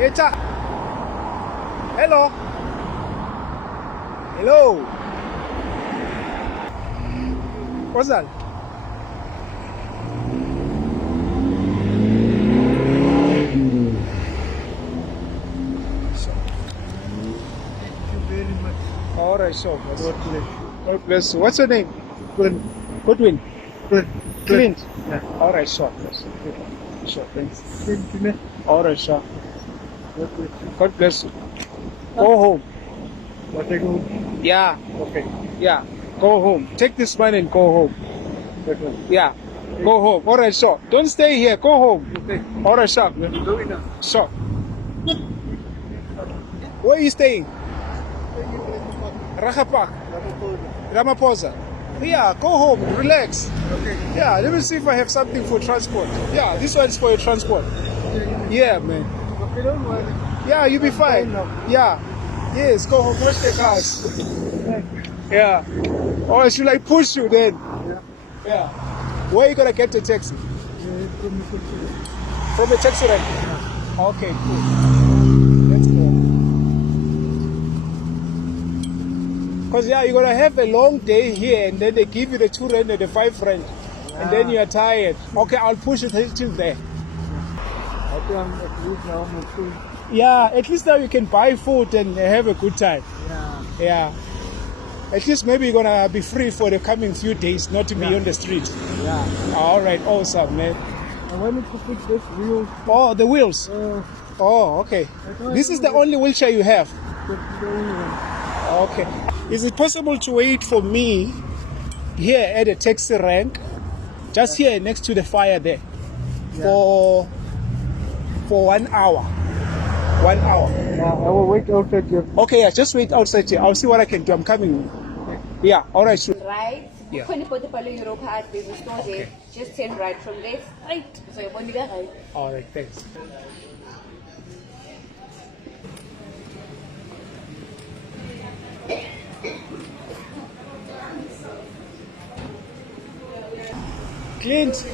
Eta. Hello. Hello. What's that? Very much. All right, sure. God bless. God bless you. What's your name? Good. Goodwin. Good. Clint. Yeah. All right, sure. Sure, thanks. Thank you, man. All right, sure. God bless you. God bless you. Go home. What I go? Yeah. Okay. Yeah. Go home. Take this money and go home. Okay. Yeah. Go home. All right, sure. Don't stay here. Go home. Okay. All right, sure. We're going now. Sure. Where are you staying? Raha Park. Ramaphosa. Yeah, go home, relax. Okay. Yeah, let me see if I have something for transport. Yeah, this one's for your transport. Yeah, man. Okay, don't worry. Yeah, you'll be I'm fine. fine now. Yeah. Yes, go home, wash the cars. Thank you. Yeah. Or should I push you then? Yeah. Yeah. Where are you gonna get the taxi? From the country. From the taxi rank? Okay, cool. Let's go. Because yeah, you're gonna have a long day here and then they give you the 2 rand and the 5 rand. And then you are tired. Okay, I'll push it till there. I think I'm at least now I'm full. Yeah, at least now you can buy food and have a good time. Yeah. Yeah. At least maybe you're gonna be free for the coming few days, not to be on the street. Yeah. All right, awesome, man. I wanted to fix this wheel. Oh, the wheels. Uh, Oh, okay. This is the only wheelchair you have. that's the only one. Okay. Is it possible to wait for me here at the taxi rank, just here next to the fire there, for 1 hour? 1 hour. Yeah, I will wait outside here. Okay, yeah, just wait outside here. I'll see what I can do. I'm coming. Yeah, all right, sure. Right? Yeah. When you put the Palo Europa at the store there, just turn right from there, straight. So you're going to right. All right, thanks. Clint,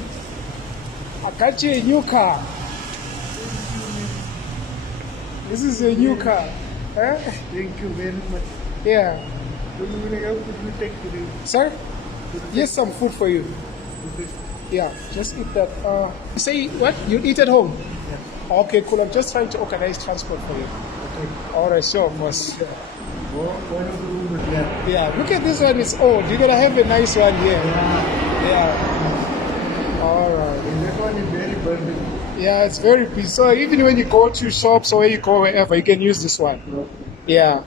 I got you a new car. This is a new car. Huh? Thank you very much. Yeah. What do you have to take today? Sir? Here's some food for you. Yeah, just eat that. Say what? You eat at home? Yeah. Okay, cool. I'm just trying to organize transport for you. Okay. All right, sure, boss. One of the room is there. Yeah, look at this one. It's old. You're gonna have a nice one here. Yeah. All right. And that one is very burning. Yeah, it's very busy. So even when you go to shops or you go wherever, you can use this one. Yeah.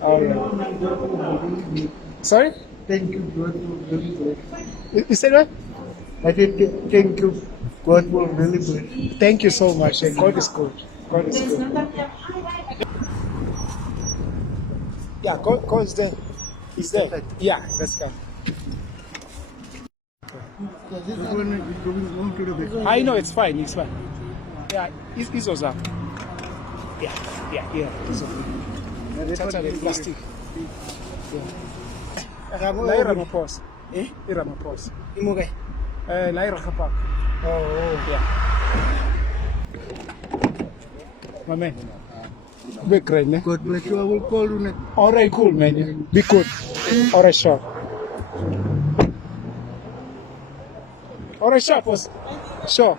All right. Sorry? Thank you, God will really bless. You said what? I said thank you, God will really bless. Thank you so much. And God is good. God is good. Yeah, God is there. He's there. Yeah, let's go. This one is going on to the back. I know it's fine. It's fine. Yeah, it's also. Yeah. It's okay. Tata the plastic. Yeah. Lai Ramaphosa. Eh? Ramaphosa. Imogay. Lai Raha Park. Oh. Yeah. My man. Big right, ne? God bless you. I will call you next. All right, cool, man. Be good. All right, sure. All right, sure, boss. Sure.